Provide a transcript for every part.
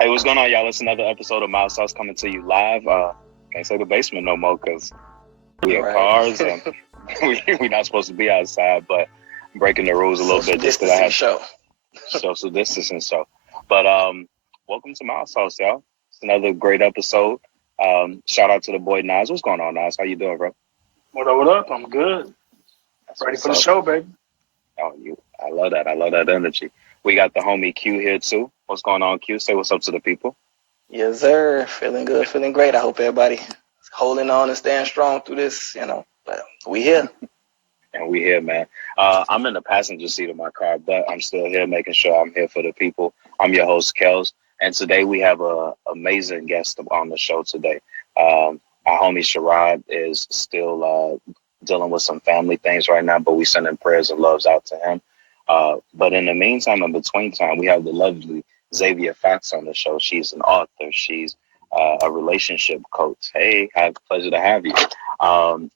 Hey, what's going on, y'all? It's another episode of Miles Sauce coming to you live. Can't say the basement no more because we in cars and we not supposed to be outside, but I'm breaking the rules a little bit just because I have social distancing. So, but welcome to Miles Sauce, y'all. It's another great episode. Shout out to the boy Nas. What's going on, Nas? How you doing, bro? What up? What up? I'm good. Ready for the show, baby. Oh, I love that. I love that energy. We got the homie Q here too. What's going on, Q? Say what's up to the people. Yes, sir. Feeling good, feeling great. I hope everybody holding on and staying strong through this, but we here. And we here, man. I'm in the passenger seat of my car, but I'm still here making sure I'm here for the people. I'm your host, Kels. And today we have an amazing guest on the show today. Our homie Sherrod is still dealing with some family things right now, but we sending prayers and loves out to him. But in the meantime, in between time, we have the lovely Xavia on the show. She's an author. She's a relationship coach. Hey, I have the pleasure to have you.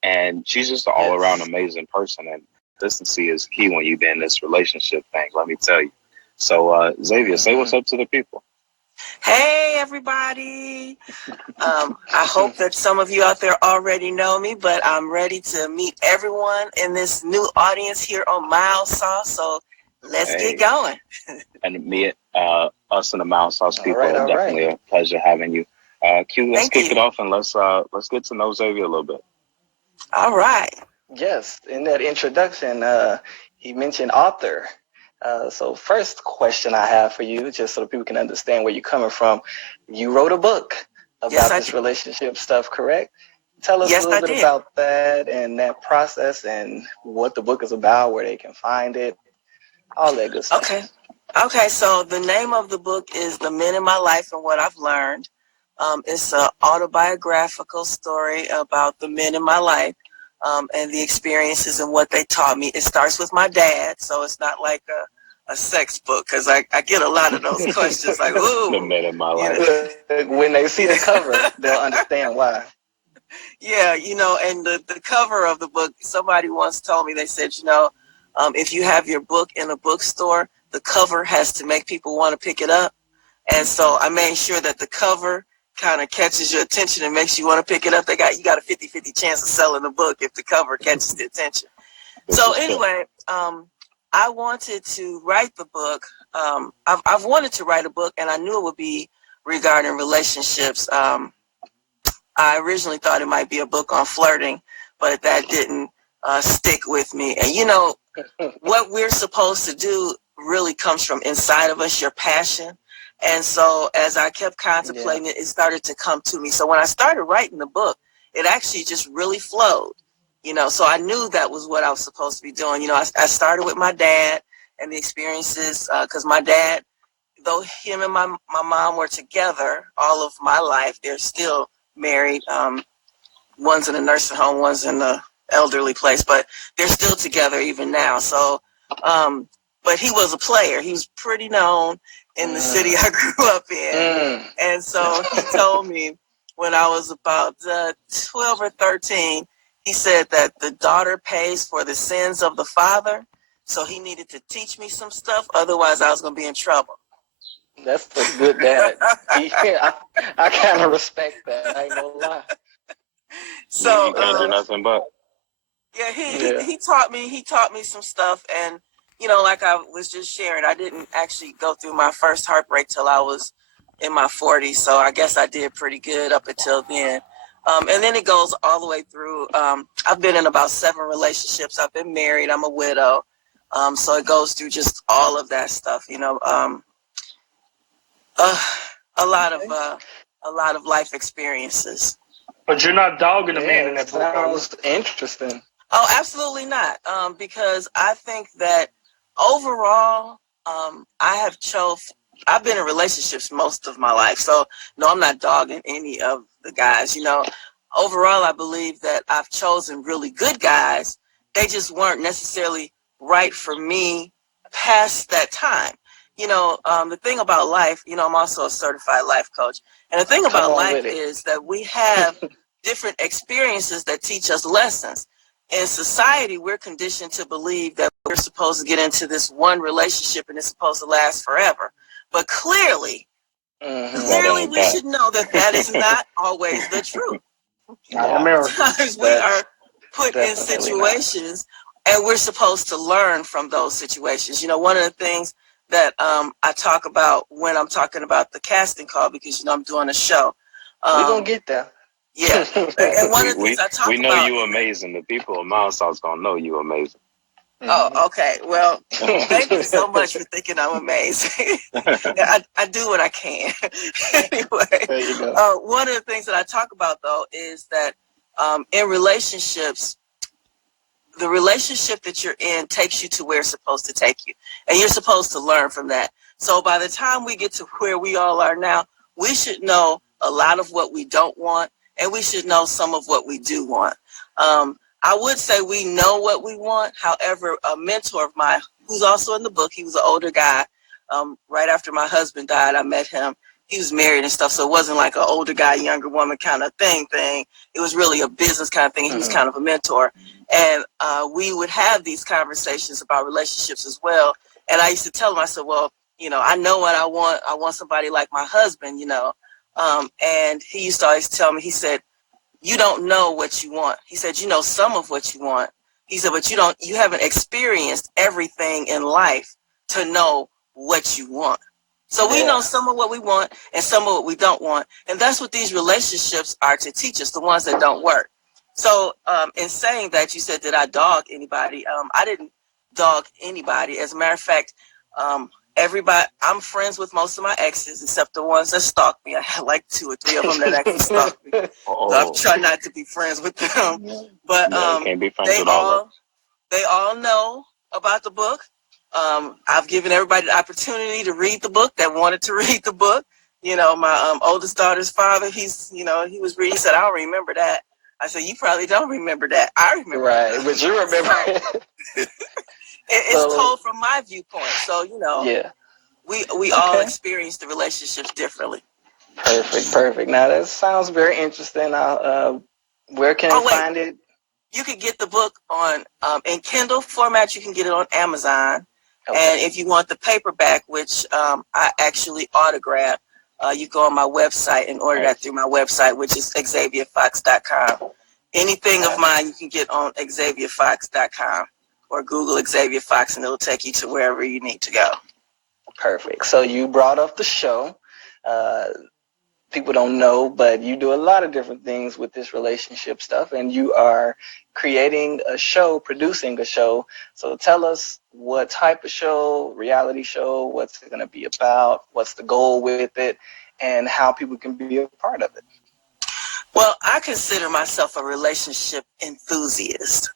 And she's just an all-around amazing person. And consistency is key when you be in this relationship thing, let me tell you. So, Xavia, say what's up to the people. Hey, everybody. I hope that some of you out there already know me, but I'm ready to meet everyone in this new audience here on Miles Sauce. So let's get going. And me, us and the Miles Sauce people are definitely a pleasure having you. Q, let's kick it off and let's get to know Xavia a little bit. All right. Yes, in that introduction, he mentioned author. So first question I have for you, just so people can understand where you're coming from, you wrote a book about this relationship stuff, correct? Tell us a little bit about that and that process and what the book is about, where they can find it, all that good stuff. Okay, so the name of the book is The Men in My Life and What I've Learned. It's an autobiographical story about the men in my life and the experiences and what they taught me. It starts with my dad, so it's not like a sex book, because I get a lot of those questions like, ooh. The men in my life. When they see the cover, they'll understand why. Yeah, and the cover of the book, somebody once told me, they said, if you have your book in a bookstore, the cover has to make people want to pick it up. And so I made sure that the cover kind of catches your attention and makes you want to pick it up. You got a 50-50 chance of selling the book if the cover catches the attention. So anyway, I wanted to write the book. I've wanted to write a book, and I knew it would be regarding relationships. I originally thought it might be a book on flirting, but that didn't stick with me. And what we're supposed to do really comes from inside of us, your passion. And so as I kept contemplating it, it started to come to me. So when I started writing the book, it actually just really flowed. So I knew that was what I was supposed to be doing. I started with my dad and the experiences, because my dad, though him and my mom were together all of my life, they're still married. One's in a nursing home, one's in the elderly place, but they're still together even now. So, but he was a player. He was pretty known in the city I grew up in. And so he told me when I was about 12 or 13, he said that the daughter pays for the sins of the father. So he needed to teach me some stuff. Otherwise, I was going to be in trouble. That's a good dad. I kind of respect that. I ain't gonna lie. So you can't do nothing but. Yeah, he taught me some stuff. And, like I was just sharing, I didn't actually go through my first heartbreak till I was in my 40s. So I guess I did pretty good up until then. And then it goes all the way through. I've been in about 7 relationships. I've been married. I'm a widow. So it goes through just all of that stuff, a lot of life experiences. But you're not dogging a man in that book. Sounds interesting. Oh, absolutely not. Because I think that overall, I've been in relationships most of my life. So no, I'm not dogging any of the guys. Overall, I believe that I've chosen really good guys. They just weren't necessarily right for me past that time. The thing about life, I'm also a certified life coach. And the thing about life is that we have different experiences that teach us lessons. In society, we're conditioned to believe that we're supposed to get into this one relationship and it's supposed to last forever. But clearly, Clearly, we should know that that is not always the truth. Not America. Sometimes we are put in situations and we're supposed to learn from those situations. You know, one of the things that I talk about when I'm talking about the casting call, because, you know, I'm doing a show. We're going to get there. Yeah. And one of the things I talk about. We know you amazing. The people of Mount South's going to know you amazing. Oh, okay. Well, thank you so much for thinking I'm amazing. I do what I can. Anyway, there you go. One of the things that I talk about, though, is that in relationships, the relationship that you're in takes you to where it's supposed to take you. And you're supposed to learn from that. So by the time we get to where we all are now, we should know a lot of what we don't want, and we should know some of what we do want. I would say we know what we want. However, a mentor of mine, who's also in the book, he was an older guy. Right after my husband died, I met him. He was married and stuff, so it wasn't like an older guy, younger woman kind of thing. It was really a business kind of thing. He was kind of a mentor. And we would have these conversations about relationships as well. And I used to tell him, I said, well, you know, I know what I want. I want somebody like my husband, you know. And he used to always tell me, he said, you don't know what you want. He said, you know some of what you want. He said, but you haven't experienced everything in life to know what you want. So we know some of what we want and some of what we don't want. And that's what these relationships are to teach us, the ones that don't work. So in saying that, you said, did I dog anybody? I didn't dog anybody. As a matter of fact, everybody, I'm friends with most of my exes except the ones that stalked me. I had like 2 or 3 of them that actually stalked me. So I try not to be friends with them. But can't be friends with all of them. They all know about the book. I've given everybody the opportunity to read the book that wanted to read the book. You know, my oldest daughter's father, he was reading, he said, I don't remember that. I said, you probably don't remember that. I remember that. Right, but you remember it. It's told from my viewpoint. So, you know, we all experience the relationships differently. Perfect. Now, that sounds very interesting. Where can I find it? You could get the book on in Kindle format. You can get it on Amazon. And if you want the paperback, which I actually autograph, you go on my website and order that through my website, which is XaviaFox.com. Anything of mine you can get on XaviaFox.com or Google Xavia Fox, and it'll take you to wherever you need to go. Perfect. So you brought up the show. People don't know, but you do a lot of different things with this relationship stuff, and you are creating a show, producing a show. So tell us what type of show, reality show, what's it going to be about, what's the goal with it, and how people can be a part of it. Well, I consider myself a relationship enthusiast.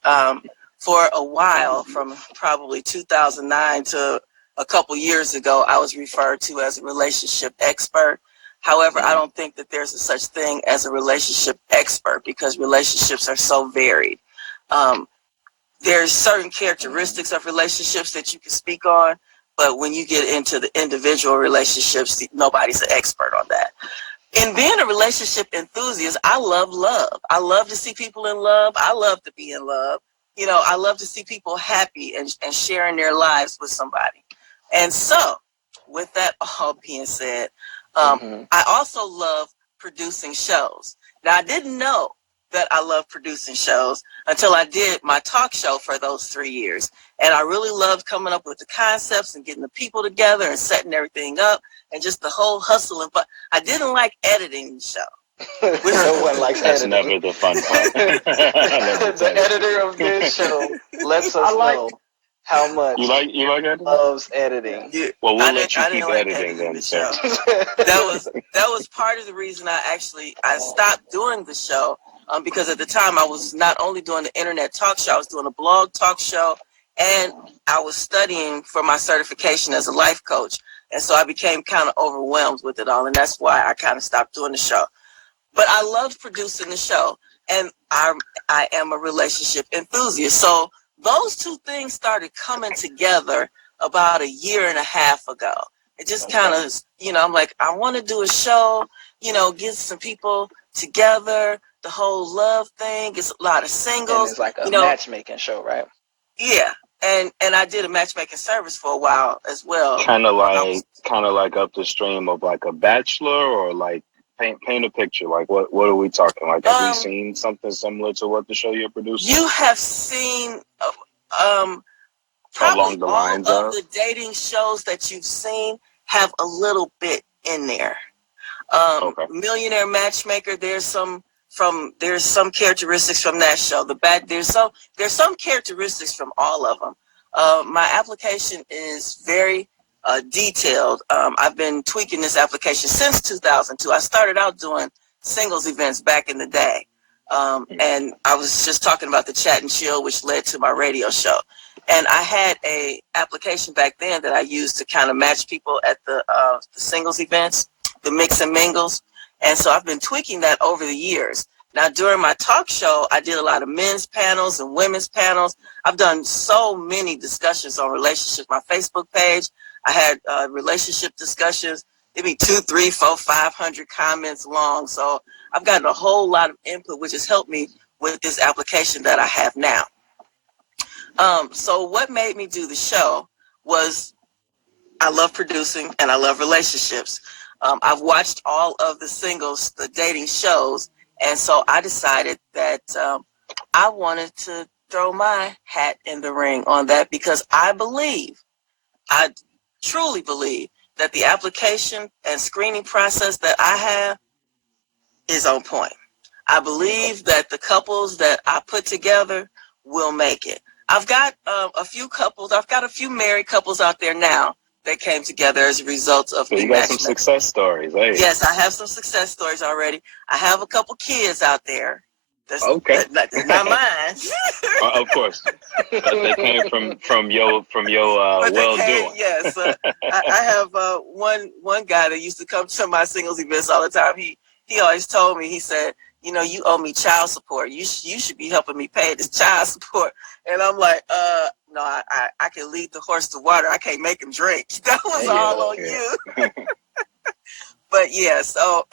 For a while, from probably 2009 to a couple years ago, I was referred to as a relationship expert. However, I don't think that there's a such thing as a relationship expert because relationships are so varied. There's certain characteristics of relationships that you can speak on, but when you get into the individual relationships, nobody's an expert on that. In being a relationship enthusiast, I love love. I love to see people in love. I love to be in love. You know, I love to see people happy and sharing their lives with somebody. And so, with that all being said, I also love producing shows. Now, I didn't know that I love producing shows until I did my talk show for those 3 years. And I really loved coming up with the concepts and getting the people together and setting everything up and just the whole hustle. But I didn't like editing the show. No one likes That's editing. never the fun part. The editor of this show lets us know how much you like editing? Loves editing. Yeah, well, we'll let you keep editing then. The show. that was part of the reason I stopped doing the show because at the time I was not only doing the internet talk show, I was doing a blog talk show, and I was studying for my certification as a life coach, and so I became kind of overwhelmed with it all, and that's why I kind of stopped doing the show. But I loved producing the show, and I am a relationship enthusiast. So those 2 things started coming together about 1.5 years ago. It just kind of, you know, I'm like, I want to do a show, you know, get some people together, the whole love thing. It's a lot of singles. And it's like a matchmaking show, right? Yeah. and I did a matchmaking service for a while as well. Kind of like up the stream of like a Bachelor, or like paint a picture. Like what are we talking? Like, have we seen something similar to what the show you're producing? You have seen probably along the lines all of the dating shows that you've seen have a little bit in there. Okay. Millionaire Matchmaker, there's some characteristics from that show. There's some characteristics from all of them. My application is very detailed. I've been tweaking this application since 2002. I started out doing singles events back in the day. And I was just talking about the Chat and Chill, which led to my radio show. And I had a application back then that I used to kind of match people at the singles events, the mix and mingles. And so I've been tweaking that over the years. Now, during my talk show, I did a lot of men's panels and women's panels. I've done so many discussions on relationships. My Facebook page, I had relationship discussions. It'd be 200, 300, 400, 500 comments long. So I've gotten a whole lot of input, which has helped me with this application that I have now. So what made me do the show was I love producing and I love relationships. I've watched all of the dating shows, and so I decided that I wanted to throw my hat in the ring on that, because I truly believe that the application and screening process that I have is on point. I believe that the couples that I put together will make it. I've got a few married couples out there now that came together as a result of you got some success stories, hey? Yes, I have some success stories already. I have a couple kids out there. That's not mine. Of course, but they came from your well-doing. Yes, I have one guy that used to come to my singles events all the time. He always told me, he said, you know, you owe me child support. You should be helping me pay this child support. And I'm like, no, I can lead the horse to water. I can't make him drink. That was all on you. But yeah, so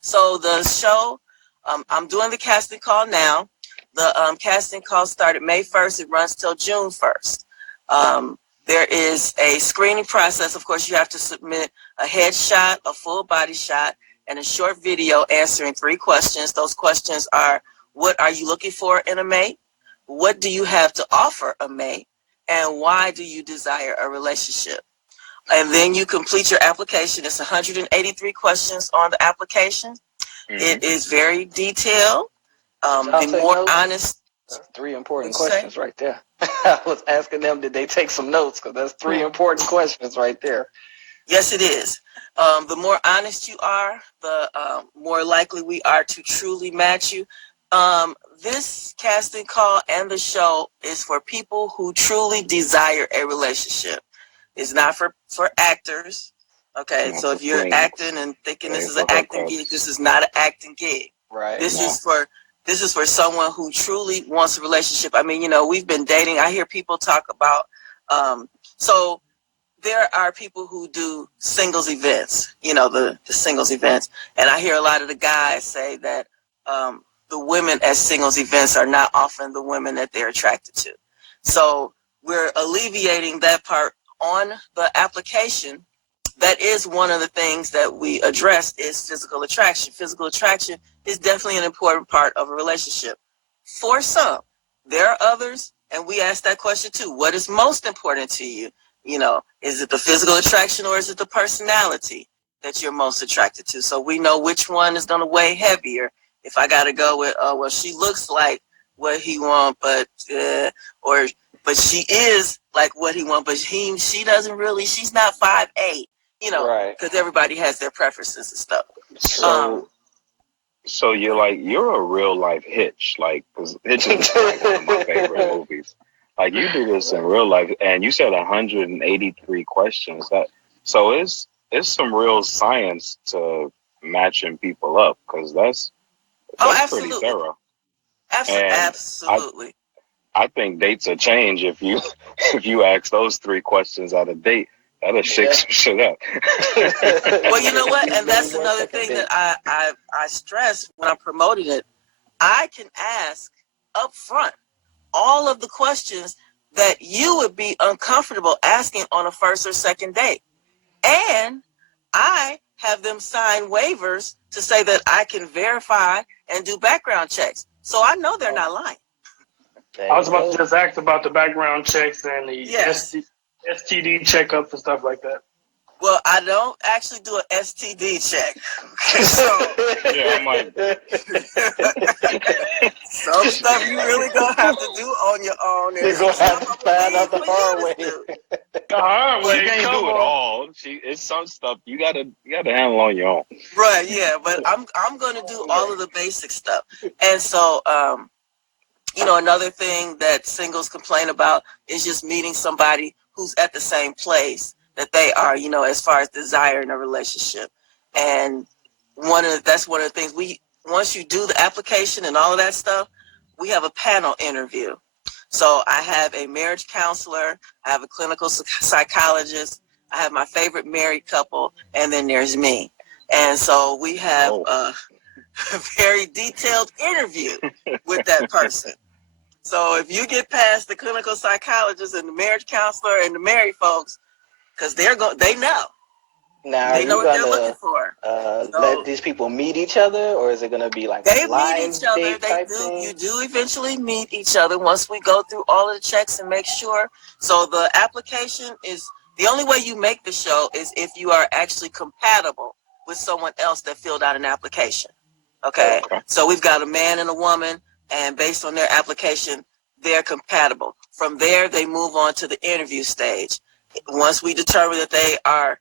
so the show, I'm doing the casting call now. The casting call started May 1st. It runs till June 1st. There is a screening process. Of course, you have to submit a headshot, a full body shot, and a short video answering 3 questions. Those questions are, what are you looking for in a mate? What do you have to offer a mate? And why do you desire a relationship? And then you complete your application. It's 183 questions on the application. Mm-hmm. It is very detailed. The more honest. That's 3 important questions right there. I was asking them, did they take some notes? Because that's 3 important questions right there. Yes, it is. The more honest you are, the more likely we are to truly match you. This casting call and the show is for people who truly desire a relationship. It's not for actors. Okay, so if you're acting and thinking this is an acting gig, this is not an acting gig. Right. This is for someone who truly wants a relationship. I mean, you know, we've been dating. I hear people talk about so there are people who do singles events, you know, the singles events. And I hear a lot of the guys say that the women at singles events are not often the women that they're attracted to. So we're alleviating that part on the application. That is one of the things that we address is physical attraction. Physical attraction is definitely an important part of a relationship. For some, there are others, and we ask that question too. What is most important to you? You know, is it the physical attraction or is it the personality that you're most attracted to? So we know which one is going to weigh heavier. If I got to go with, well, she looks like what he wants, but she is like what he wants, but she doesn't really, she's not 5'8", you know, because everybody has their preferences and stuff. So you're a real life Hitch, like, because Hitch is like one of my favorite movies. Like, you do this in real life, and you said 183 questions. So it's some real science to matching people up, because that's pretty thorough. Absolutely. I think dates will change if you ask those 3 questions at a date. That'll shake some shit up. Well, you know what? And that's another thing that I stress when I'm promoting it. I can ask up front all of the questions that you would be uncomfortable asking on a first or second date. And I have them sign waivers to say that I can verify and do background checks. So I know they're not lying. I was about to just ask about the background checks and the Yes. STD checkups and stuff like that. Well, I don't actually do an STD check. So Yeah, I'm like, some stuff you really gonna have to do on your own. You're gonna have to find out the hard way. The hard way. you can't do it all. It's some stuff you gotta handle on your own. Right, yeah, but I'm gonna do all of the basic stuff. And so another thing that singles complain about is just meeting somebody who's at the same place that they are, as far as desire in a relationship. And that's one of the things once you do the application and all of that stuff, we have a panel interview. So I have a marriage counselor, I have a clinical psychologist, I have my favorite married couple, and then there's me. And so we have a very detailed interview with that person. So if you get past the clinical psychologist and the marriage counselor and the married folks, because they know. Now, they know what they're looking for. Let these people meet each other, or is it going to be like they a blind meet each other? date type thing? You do eventually meet each other once we go through all of the checks and make sure. So the application is the only way you make the show is if you are actually compatible with someone else that filled out an application. Okay. So we've got a man and a woman, and based on their application, they're compatible. From there, they move on to the interview stage. Once we determine that they are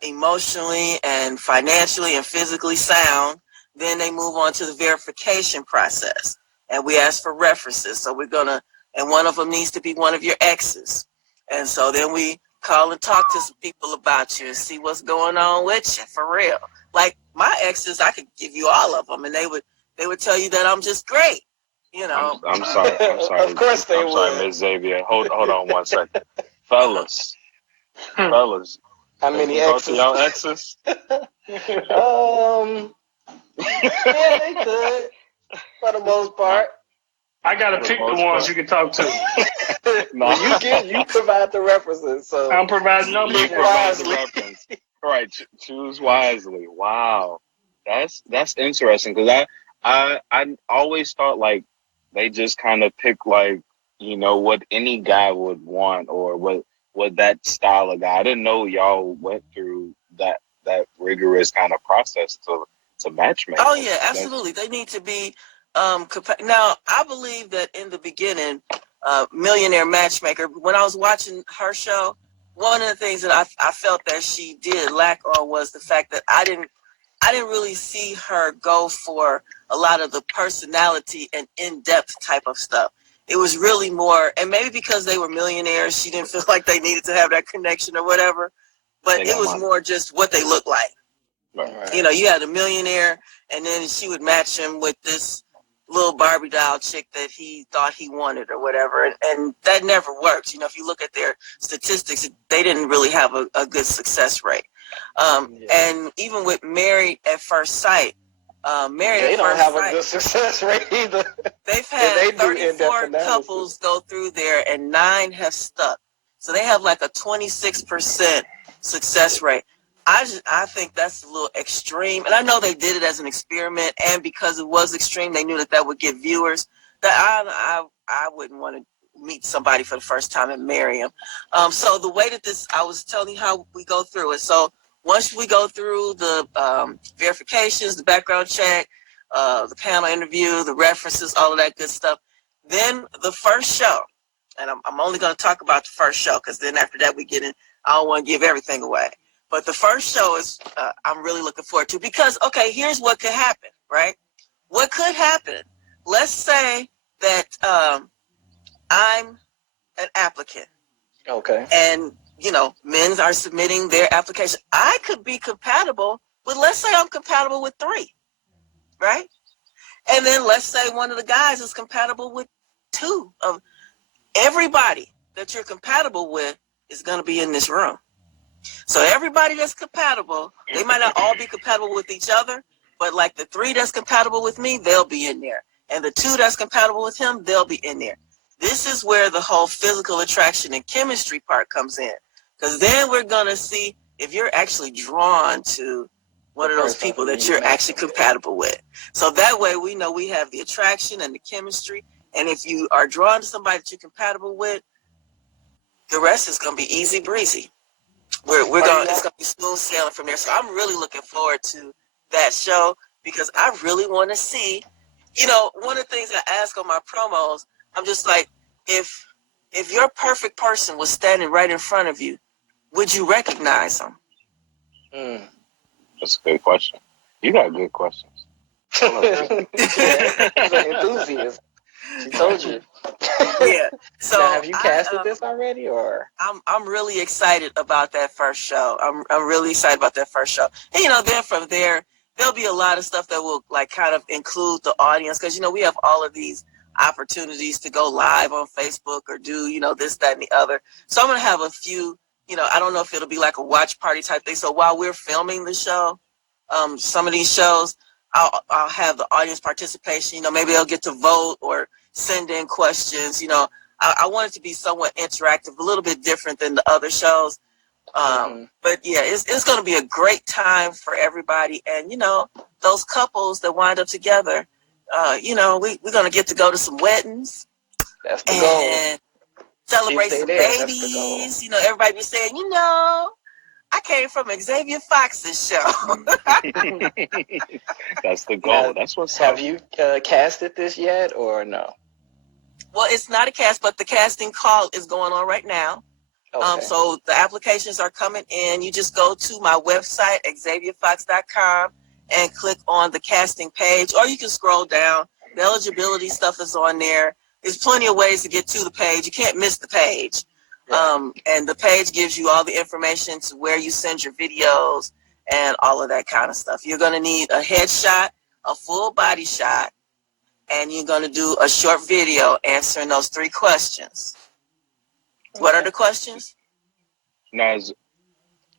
emotionally and financially and physically sound, then they move on to the verification process. And we ask for references. So and one of them needs to be one of your exes. And so then we call and talk to some people about you and see what's going on with you, for real. Like my exes, I could give you all of them, and they would tell you that I'm just great. I'm sorry. Of course they I'm would. sorry, Miss Xavia. Hold on one second. Fellas. How many exes? exes? Y'all exes? Yeah, they could, for the most part. I gotta pick the ones you can talk to. Well, you provide the references, so I'm providing numbers. You provide the reference. Right, choose wisely. Wow, that's interesting, because I always thought like they just kind of pick like what any guy would want, or what that style of guy. I didn't know y'all went through that rigorous kind of process to matchmake. Oh yeah, absolutely. They need to be now I believe that in the beginning, Millionaire Matchmaker, when I was watching her show, one of the things that I felt that she did lack on was the fact that I didn't really see her go for a lot of the personality and in-depth type of stuff. It was really more, and maybe because they were millionaires, she didn't feel like they needed to have that connection or whatever. But it was more just what they looked like. Right. You had a millionaire, and then she would match him with this little Barbie doll chick that he thought he wanted or whatever. And that never worked. If you look at their statistics, they didn't really have a good success rate. And even with Married at First Sight, they don't have a good success rate either. They've had 34 couples go through there, and 9 have stuck. So they have like a 26% success rate. I think that's a little extreme, and I know they did it as an experiment, and because it was extreme, they knew that would get viewers. That I wouldn't want to meet somebody for the first time and marry him. So the way that I was telling you how we go through it. So once we go through the verifications, the background check, the panel interview, the references, all of that good stuff, then the first show, and I'm only going to talk about the first show, because then after that we get in. I don't want to give everything away. But the first show is I'm really looking forward to, because, okay, here's what could happen, right? What could happen? Let's say that I'm an applicant. Okay. And, men are submitting their application. I could be compatible with, let's say I'm compatible with 3, right? And then let's say one of the guys is compatible with 2. Of everybody that you're compatible with is going to be in this room. So everybody that's compatible, they might not all be compatible with each other, but like the 3 that's compatible with me, they'll be in there. And the 2 that's compatible with him, they'll be in there. this is where the whole physical attraction and chemistry part comes in. Because then we're going to see if you're actually drawn to one of those people that you're actually compatible with. So that way we know we have the attraction and the chemistry. And if you are drawn to somebody that you're compatible with, the rest is going to be easy breezy. It's going to be smooth sailing from there. So I'm really looking forward to that show because I really want to see, one of the things I ask on my promos, I'm just like, if your perfect person was standing right in front of you, would you recognize them? That's a good question. You got good questions. She's an enthusiast. She told you. Yeah. So now, have you casted this already, or? I'm really excited about that first show. I'm really excited about that first show. And then from there, there'll be a lot of stuff that will like kind of include the audience because we have all of these opportunities to go live on Facebook or do this, that, and the other. So I'm gonna have a few. I don't know if it'll be like a watch party type thing. So while we're filming the show, some of these shows, I'll have the audience participation. Maybe they'll get to vote or send in questions. I want it to be somewhat interactive, a little bit different than the other shows. But yeah, it's going to be a great time for everybody. And, those couples that wind up together, we're going to get to go to some weddings. That's the goal. Celebrate some babies. Everybody be saying, I came from Xavia Fox's show. That's the goal. That's what's Have you casted this yet or no? Well, it's not a cast, but the casting call is going on right now. Okay. So the applications are coming in. You just go to my website, xaviafox.com, and click on the casting page, or you can scroll down. The eligibility stuff is on there. There's plenty of ways to get to the page. You can't miss the page. And the page gives you all the information to where you send your videos and all of that kind of stuff. You're going to need a headshot, a full body shot, and you're going to do a short video answering those 3 questions. Okay. What are the questions?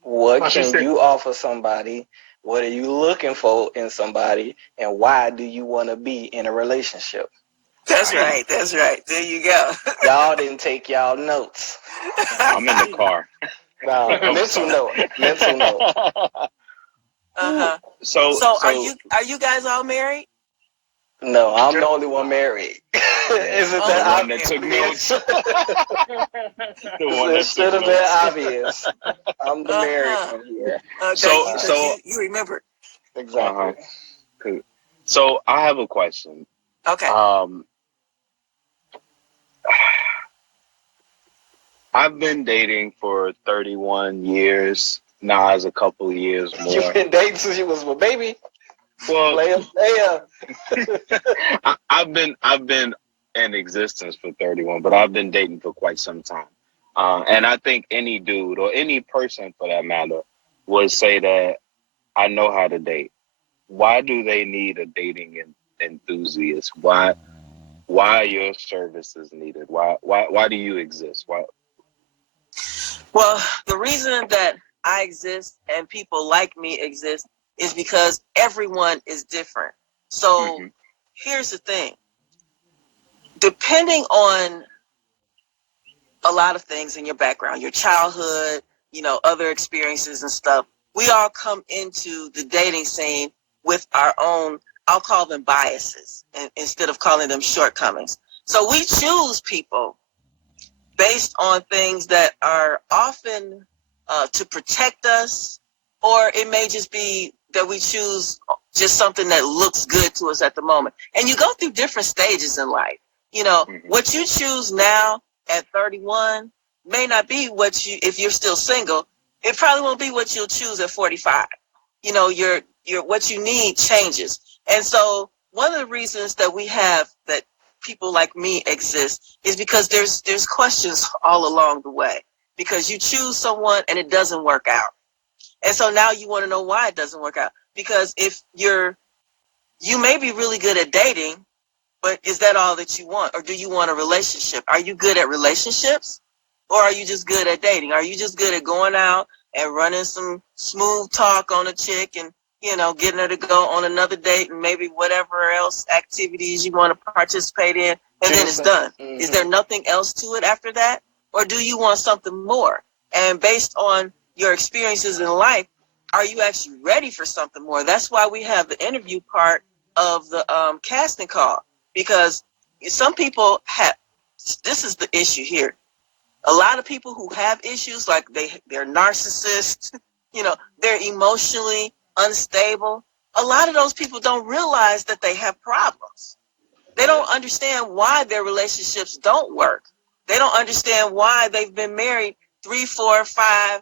What can you offer somebody? What are you looking for in somebody? And why do you want to be in a relationship? That's right. That's right. There you go. Y'all didn't take y'all notes. I'm in the car. No, mental note. Mental note. So are you guys all married? No, I'm the only one married. Isn't that obvious? That took notes. It should have been obvious. I'm the married one here. So you remember. Exactly. So I have a question. Okay. I've been dating for 31 years. Nas a couple of years more. You've been dating since you was a baby? Well, player. I've been in existence for 31, but I've been dating for quite some time. And I think any dude or any person for that matter would say that I know how to date. Why do they need a dating enthusiast? Why are your services needed? Why do you exist? Why? Well, the reason that I exist and people like me exist is because everyone is different. So here's the thing. Depending on a lot of things in your background, your childhood, other experiences and stuff, we all come into the dating scene with our own, I'll call them biases instead of calling them shortcomings. So we choose people based on things that are often to protect us, or it may just be that we choose just something that looks good to us at the moment. And you go through different stages in life. What you choose now at 31 may not be if you're still single, it probably won't be what you'll choose at 45. Your what you need changes. And so one of the reasons that we have that people like me exist is because there's questions all along the way, because you choose someone and it doesn't work out. And so now you want to know why it doesn't work out. Because if you may be really good at dating, but is that all that you want? Or do you want a relationship? Are you good at relationships? Or are you just good at dating? Are you just good at going out and running some smooth talk on a chick and, getting her to go on another date and maybe whatever else activities you want to participate in, and then it's done. Mm-hmm. Is there nothing else to it after that? Or do you want something more? And based on your experiences in life, are you actually ready for something more? That's why we have the interview part of the casting call, because some people have, this is the issue here. A lot of people who have issues, like they're narcissists, they're emotionally unstable. A lot of those people don't realize that they have problems. They don't understand why their relationships don't work. They don't understand why they've been married 3, 4, 5.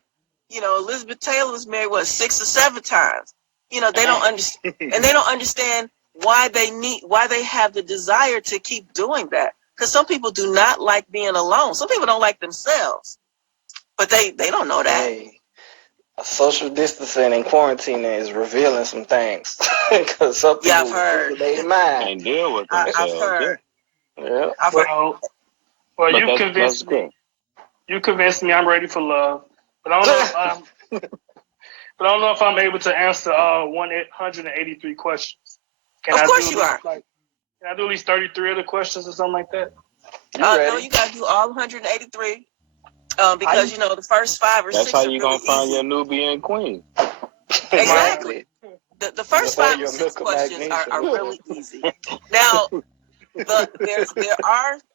Elizabeth Taylor was married, 6 or 7 times. They don't understand, and they don't understand why they have the desire to keep doing that. Because some people do not like being alone. Some people don't like themselves, but they don't know that. Hey, social distancing and quarantining is revealing some things. Because some people, I've heard. They mind. Can't deal with themselves. I've heard. Yeah. I've heard. Well, you convinced me. You convinced me I'm ready for love. But I don't know if I'm able to answer 183 questions. Of course you are. Can I do at least 33 other questions or something like that? No, you got to do all 183. Because the first 5 or 6. That's how you really gonna find easy. your Nubian queen. Exactly. The first 5 or 6 questions are really easy. Now,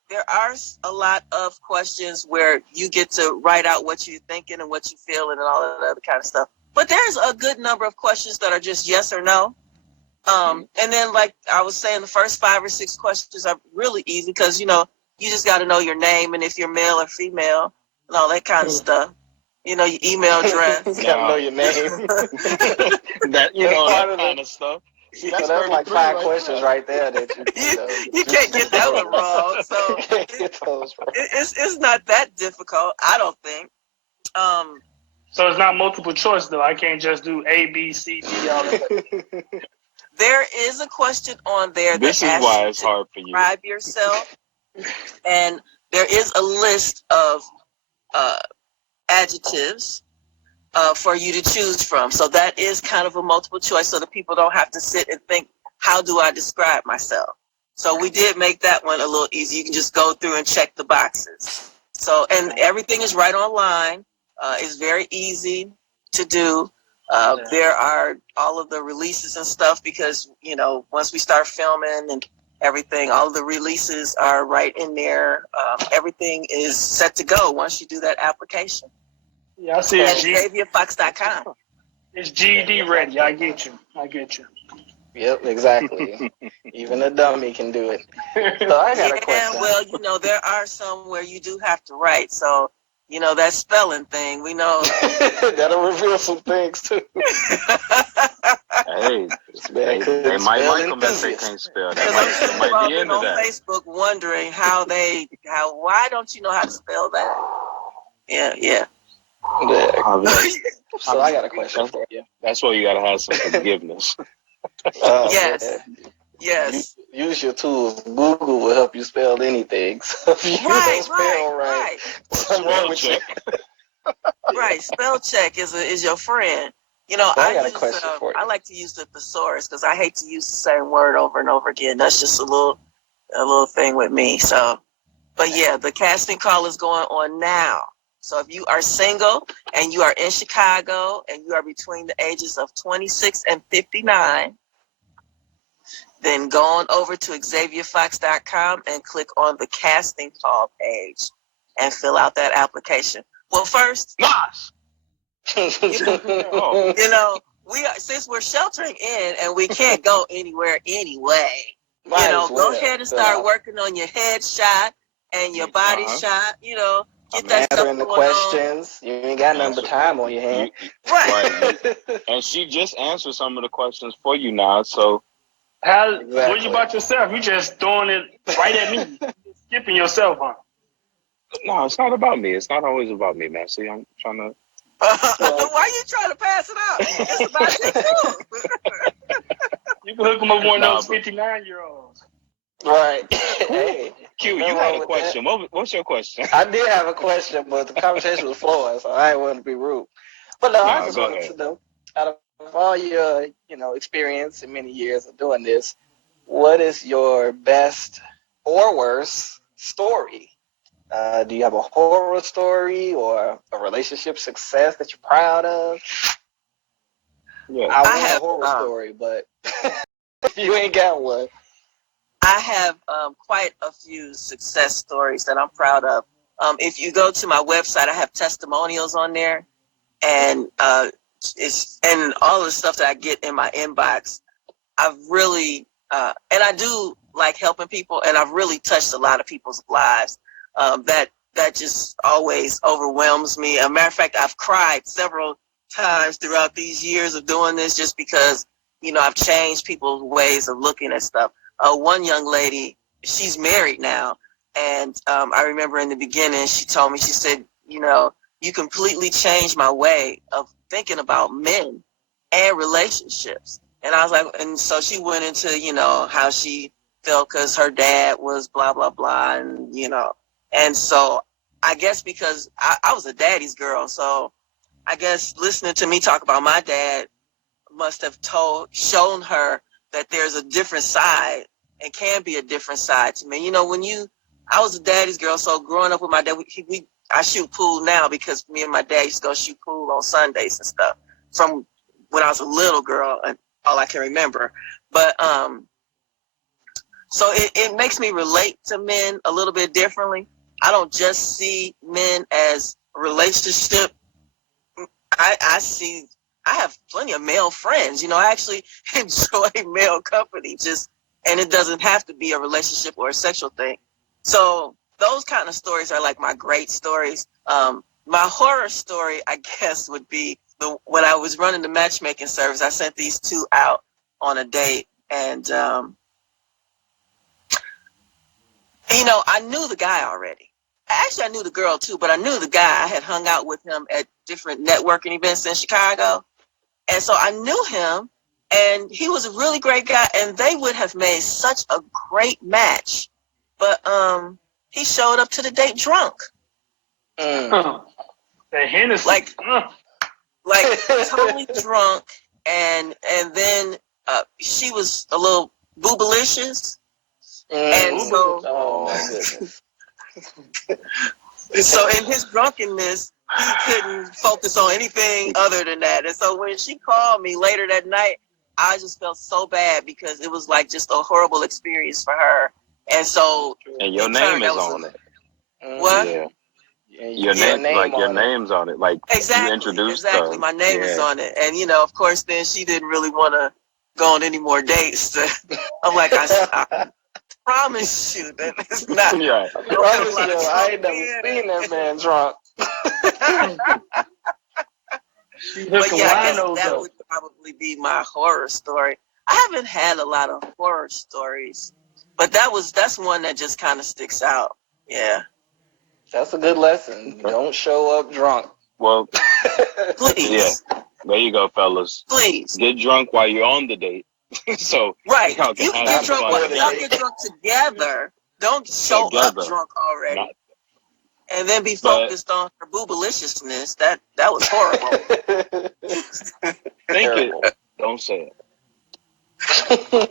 there are a lot of questions where you get to write out what you're thinking and what you feel and all that other kind of stuff. But there's a good number of questions that are just yes or no. And then, like I was saying, the first 5 or 6 questions are really easy because, you just got to know your name and if you're male or female and all that kind of stuff. Your email address. You got to know your name. That kind of stuff. That's like 5 questions right there that you can't get that one wrong. So it's not that difficult, I don't think. So it's not multiple choice though. I can't just do A, B, C, D, all that. There is a question on there that asks why it's hard for you. Describe yourself, and there is a list of adjectives for you to choose from. So that is kind of a multiple choice, so that people don't have to sit and think, how do I describe myself? So we did make that one a little easy. You can just go through and check the boxes. So, and everything is right online. It's very easy to do. There are all of the releases and stuff because, once we start filming and everything, all of the releases are right in there. Everything is set to go once you do that application. Yeah, I see it's XaviaFox.com. It's GED ready. I get you. Yep, exactly. Even a dummy can do it. So I got a question. Well, there are some where you do have to write. So, that spelling thing, we know. That'll reveal some things, too. Hey, they might like them if they can't spell. They might be into on that. Facebook wondering why don't you know how to spell that? Yeah. So I got a question for you. That's why you got to have some forgiveness. Yes. Use your tools. Google will help you spell anything. So if you don't spell right. Spell check. Right. Spell check is your friend. I got a question for you. I like to use the thesaurus because I hate to use the same word over and over again. That's just a little thing with me. So, but yeah, the casting call is going on now. So if you are single and you are in Chicago and you are between the ages of 26 and 59, then go on over to XavierFox.com and click on the casting call page and fill out that application. Well, first, since we're sheltering in and we can't go anywhere anyway, go ahead and start working on your headshot and your body shot, get that stuff answering the questions. You ain't got nothing but time on your hand. Right. And she just answered some of the questions for you now, so. What are you about yourself? You just throwing it right at me. Skipping yourself, huh? No, it's not about me. It's not always about me, man. See, I'm trying to. Why are you trying to pass it out? It's about you too. You can hook them up with one of those 59-year-olds. Right. Hey, Q, you had a question. What's your question? I did have a question, but the conversation was flowing, so I didn't want to be rude. But I just wanted to know, out of all your, experience in many years of doing this, what is your best or worse story. Do you have a horror story or a relationship success that you're proud of? Yeah. I have a horror story, but if you ain't got one. I have quite a few success stories that I'm proud of. If you go to my website, I have testimonials on there, and and all the stuff that I get in my inbox. I've really and I do like helping people, and I've really touched a lot of people's lives. That just always overwhelms me. As a matter of fact, I've cried several times throughout these years of doing this, just because I've changed people's ways of looking at stuff. One young lady, she's married now, and I remember in the beginning, she told me, she said, you completely changed my way of thinking about men and relationships. And I was like, and so she went into, how she felt because her dad was blah, blah, blah. And so I guess because I was a daddy's girl. So I guess listening to me talk about my dad must have shown her that there's a different side and can be a different side to me. I was a daddy's girl. So growing up with my dad, I shoot pool now because me and my dad used to go shoot pool on Sundays and stuff from when I was a little girl, and all I can remember. But so it makes me relate to men a little bit differently. I don't just see men as a relationship. I have plenty of male friends. I actually enjoy male company, and it doesn't have to be a relationship or a sexual thing. So those kind of stories are like my great stories. My horror story, I guess, would be when I was running the matchmaking service. I sent these two out on a date, and I knew the guy already. Actually, I knew the girl too, but I knew the guy. I had hung out with him at different networking events in Chicago, and so I knew him, and he was a really great guy, and they would have made such a great match. But he showed up to the date drunk. The Hennessy. Like totally drunk, and then she was a little boobalicious, and so oh my goodness. So in his drunkenness, he couldn't focus on anything other than that. And so when she called me later that night, I just felt so bad because it was like just a horrible experience for her. And so your name is on it. What? Yeah. Your name's on it. Like exactly, you introduced exactly. My name is on it, and of course, then she didn't really want to go on any more dates. I'm like, I promise you that it's not. Yeah. I promise you, I ain't never seen that man drunk. But yeah, I guess that would probably be my horror story. I haven't had a lot of horror stories, but that's one that just kind of sticks out. Yeah. That's a good lesson. Don't show up drunk. Well, please. Yeah. There you go, fellas. Please. Get drunk while you're on the date. So right. You can get drunk while y'all get drunk together. Don't show up drunk already. And then be focused on her boobaliciousness. That was horrible. Think it. Don't say it.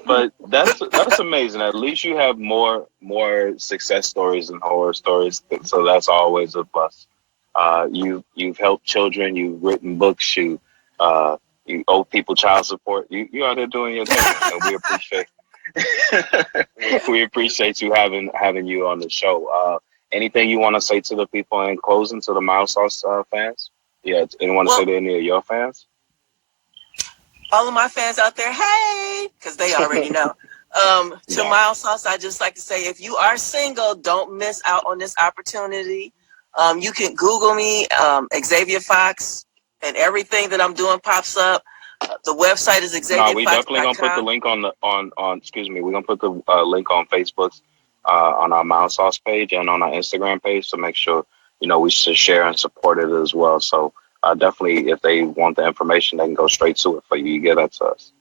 But that's amazing. At least you have more success stories than horror stories, so that's always a plus. You've helped children. You've written books. You owe people child support. You out there doing your thing, and we appreciate. We appreciate you having you on the show. Anything you want to say to the people in closing, to the Mild Sauce fans? Yeah, anyone say to any of your fans? All of my fans out there, hey, because they already know. To Mild Sauce, I just like to say, if you are single, don't miss out on this opportunity. You can Google me, Xavia Fox, and everything that I'm doing pops up. The website is XaviaFox.com. No, we definitely gonna put the link on. Excuse me, we're gonna put the link on Facebook, on our Mild Sauce page, and on our Instagram page to make sure we should share and support it as well. So. Definitely, if they want the information, they can go straight to it for you. You get that to us.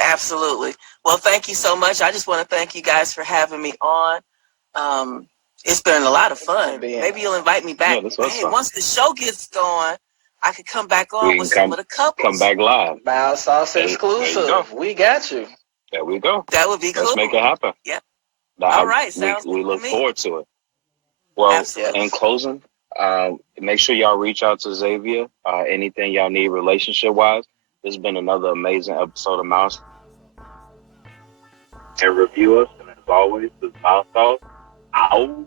Absolutely. Well, thank you so much. I just want to thank you guys for having me on. It's been a lot of fun. Maybe you'll invite me back. Yeah, once the show gets going, I could come back on with some of the couples. Come back live. Mild Sauce exclusive. We got you. There we go. That would be cool. Let's make it happen. Yeah. All right, sounds we good look to me. forward to it. Well, Absolutely. in closing, make sure y'all reach out to Xavia. Anything y'all need relationship wise. This has been another amazing episode of Mouse. And review us. And as always, this is Mouse Talk. Out.